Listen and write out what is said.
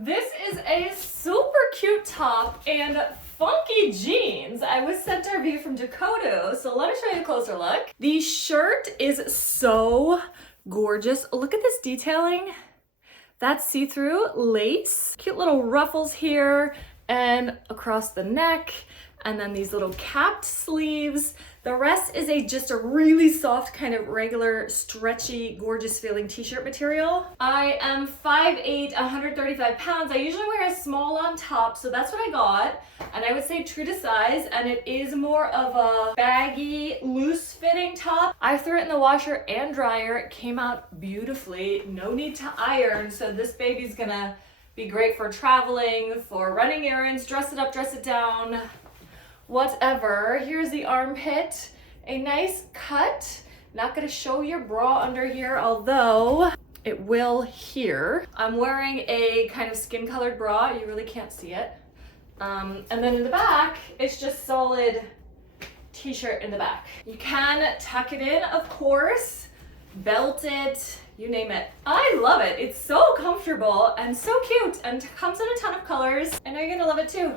This is a super cute top and funky jeans. I was sent a review from Dokotoo, so let me show you a closer look. The shirt is so gorgeous. Look at this detailing. That's see-through lace. Cute little ruffles here and across the neck, and then these little capped sleeves. The rest is just a really soft, kind of regular, stretchy, gorgeous feeling t-shirt material. I am 5'8", 135 pounds. I usually wear a small on top, so that's what I got. And I would say true to size, and it is more of a baggy, loose fitting top. I threw it in the washer and dryer. It came out beautifully. No need to iron, so this baby's gonna be great for traveling, for running errands, dress it up, dress it down, whatever. Here's the armpit, a nice cut. Not gonna show your bra under here, although it will here. I'm wearing a kind of skin colored bra. You really can't see it. And then in the back, it's just solid t-shirt in the back. You can tuck it in, of course, belt it, you name it. I love it. It's so comfortable and so cute and comes in a ton of colors. I know you're gonna love it too.